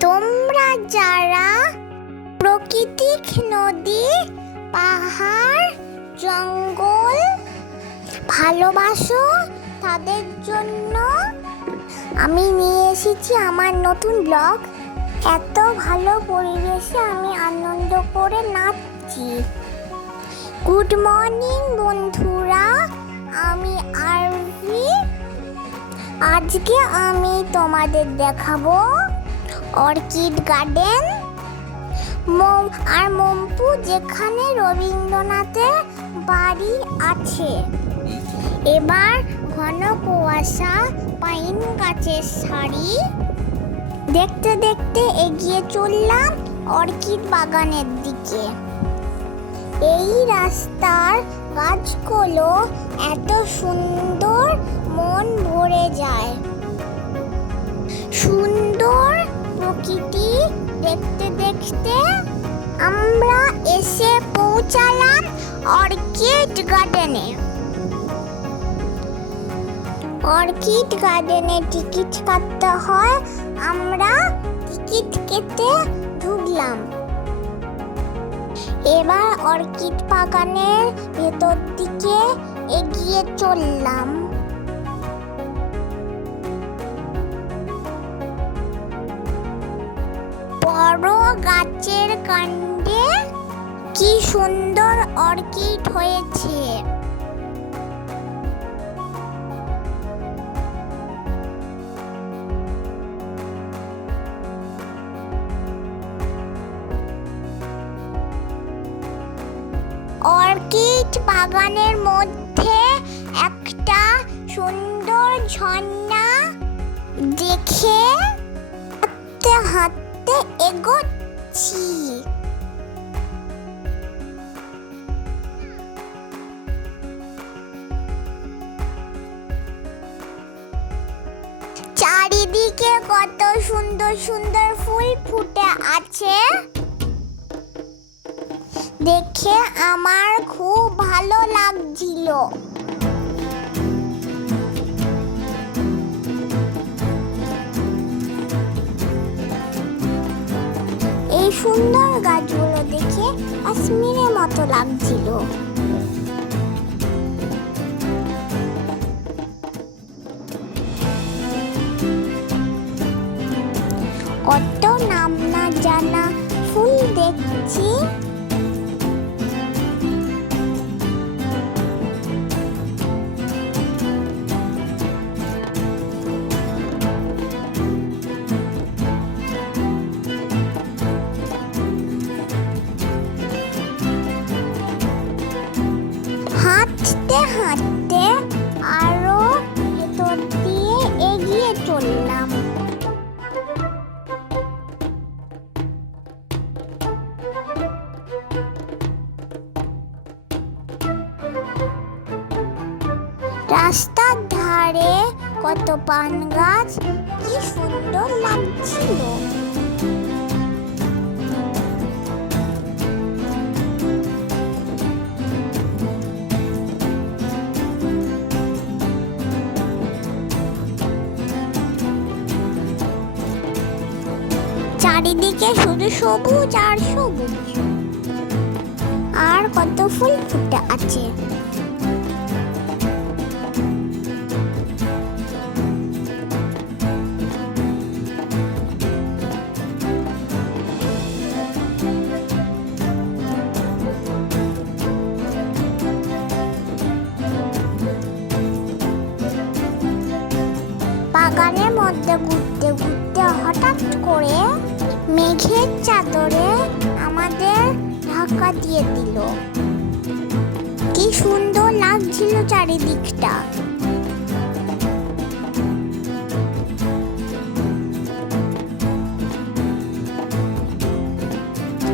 তোমরা যারা প্রাকৃতিক নদী, পাহাড়, জঙ্গল ভালোবাসো, তাদের জন্য আমি নিয়ে এসেছি আমার নতুন ব্লগ। এত ভালো পরিবেশে আমি আনন্দ করে নাচছি। গুড মর্নিং বন্ধুরা। আমি আরভি। আজকে আমি তোমাদের দেখাবো অর্কিড গার্ডেন, মোম আর মম্পু যেখানে রবীন্দ্রনাথের বাড়ি আছে। এবার ঘন কুয়াশা, পাইন গাছের সারি। দেখতে দেখতে এগিয়ে চললাম অর্কিড বাগানের দিকে। এই রাস্তার গাছগুলো এত সুন্দর মন ভরে যায়। সুন্দর প্রকৃতি দেখতে দেখতে আমরা এসে পৌঁছালাম অর্কিড গার্ডেনে। অর্কিড গার্ডেনে টিকিট কাটতে হয়, আমরা টিকিট কেটে ঢুকলাম। এবার অর্কিড বাগানের ভেতর দিকে এগিয়ে চললাম। বড় গাছের কাণ্ডে কি সুন্দর অর্কিড হয়েছে? অর্কিড বাগানের মধ্যে একটা সুন্দর ঝর্ণা দেখে হাঁটতে এগোচ্ছি। চারিদিকে কত সুন্দর সুন্দর ফুল ফুটে আছে। দেখে আমার খুব ভালো লাগছিল। সুন্দর গাছগুলো দেখে কাশ্মীরের মতো লাগছিল। কত নাম না জানা ফুল দেখছি। রাস্তার ধারে কত পান গাছ, কি সুন্দর লাগছিল। চারিদিকে শুধু সবুজ আর সবুজ। আর কত ফুল ফুটে আছে। করে মেঘের চাদরে আমাদের ঢাকা দিয়ে দিল। কি সুন্দর লাগছিল চারিদিকটা।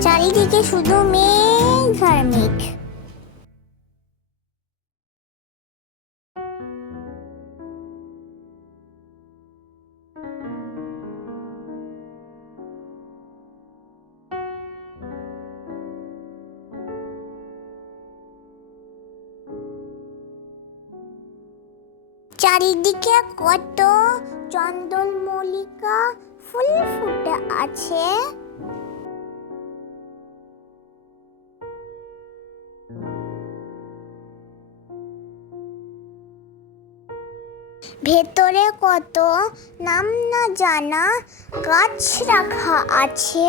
চারিদিকে শুধু মেঘ আর মেঘ। চারিদিকে কত চন্দন মল্লিকা ফুল ফুটে আছে। ভেতরে কত নাম না জানা গাছ রাখা আছে।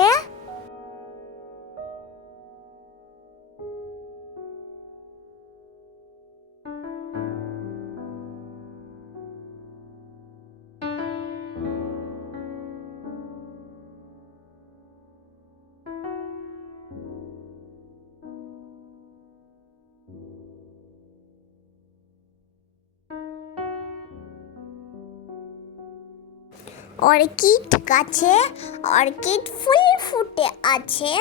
অর্কিড গাছে অর্কিড ফুল ফুটে আছে।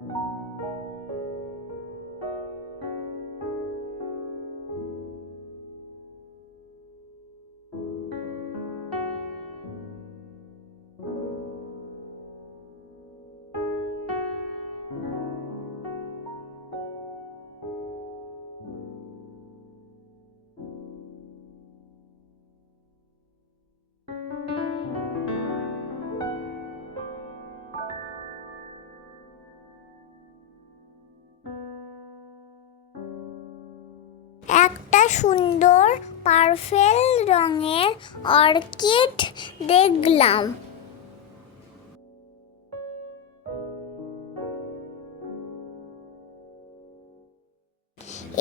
একটা সুন্দর পার্পেল রঙের অর্কিড দেখলাম।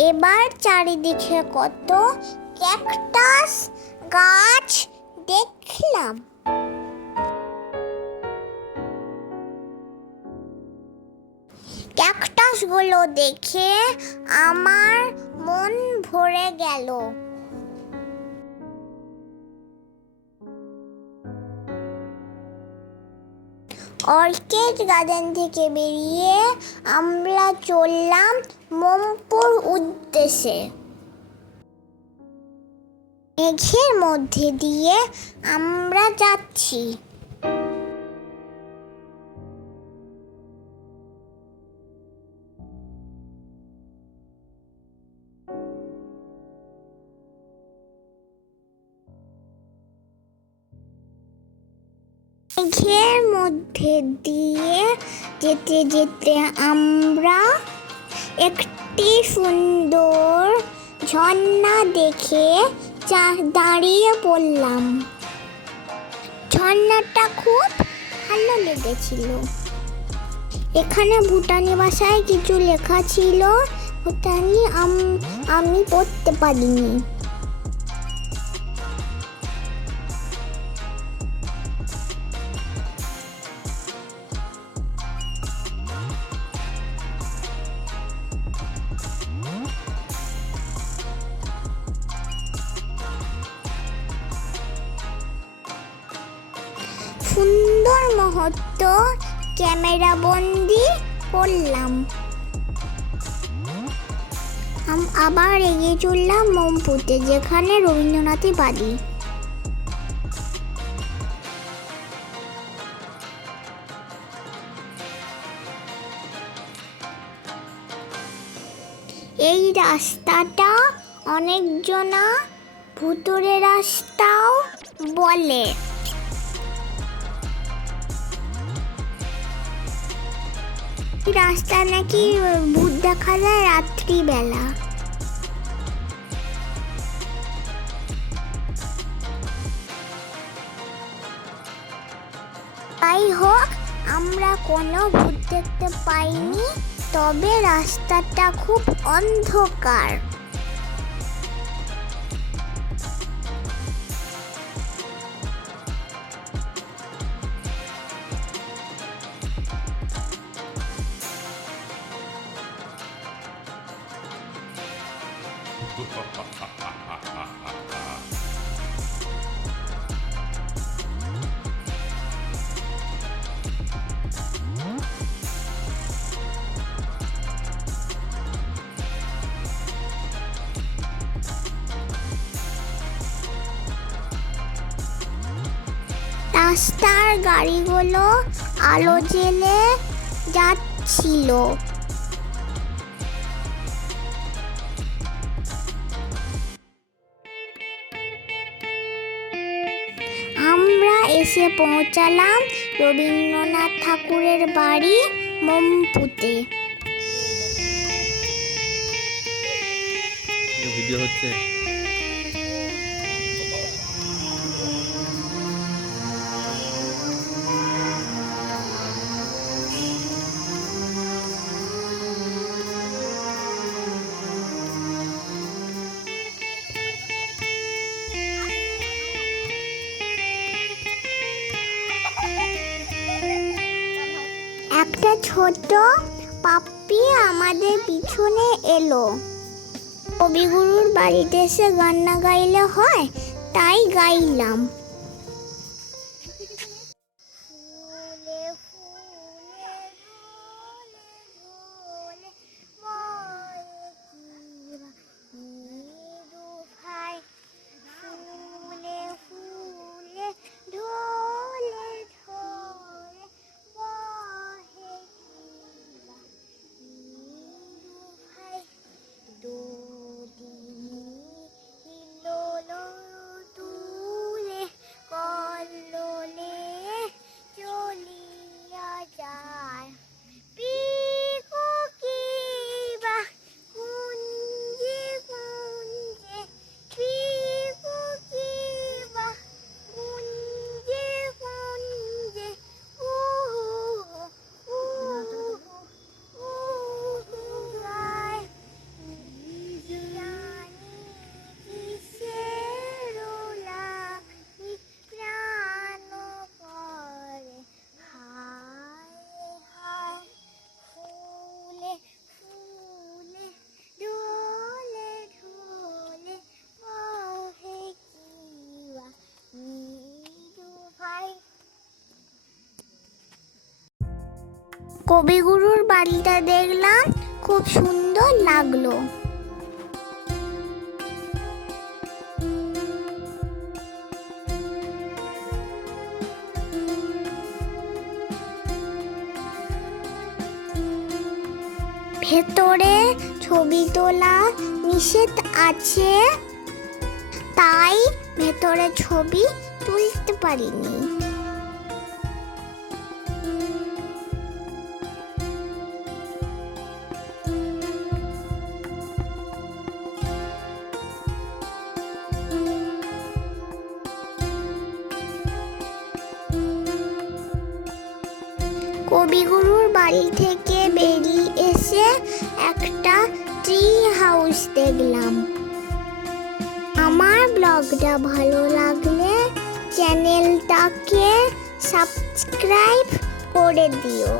এবার চারিদিকে কত ক্যাকটাস গাছ দেখলাম। ক্যাকটাসগুলো দেখে আমার মন ভরে গেল। অর্কিড গার্ডেন থেকে বেরিয়ে আমরা চললাম মমপুর উদ্দেশ্যে। মেঘের মধ্যে দিয়ে আমরা যাচ্ছি। মেঘের মধ্যে দিয়ে যেতে যেতে আমরা একটি সুন্দর ঝর্ণা দেখে দাঁড়িয়ে পড়লাম। ঝর্ণাটা খুব ভালো লেগেছিল। এখানে ভুটানি ভাষায় কিছু লেখা ছিল, ভুটানি আমি পড়তে পারিনি। ক্যামেরা বন্দি করলাম। আবার এগিয়ে চললাম মমপুতে, যেখানে রবীন্দ্রনাথের বাড়ি এই রাস্তাটা অনেকজনা ভুতুরে রাস্তাও বলে। রাস্তা নাকি ভূত দেখা যায় রাত্রিবেলা? তাই হোক, আমরা কোনো ভূত দেখতে পাইনি, তবে রাস্তাটা খুব অন্ধকার। রাস্তার গাড়িগুলো আলো জেলে যাচ্ছিল। পৌঁছালাম রবীন্দ্রনাথ ঠাকুরের বাড়ি মমপুতে। হচ্ছে। একটা ছোট পাপ্পি আমাদের পিছনে এলো। কবিগুরুর বাড়িতে এসে গান্না গাইলে হয় তাই গাইলাম। কবিগুরুর বাড়িটা দেখলাম, খুব সুন্দর লাগল। ভেতরে ছবি তোলা নিষেধ আছে, তাই ভেতরে ছবি তুলতে পারিনি। কবিগুরুর বাড়ি থেকে বেরিয়ে এসে একটা ট্রি হাউস দেখলাম। আমার ব্লগটা ভালো লাগলে চ্যানেলটাকে সাবস্ক্রাইব করে দিও।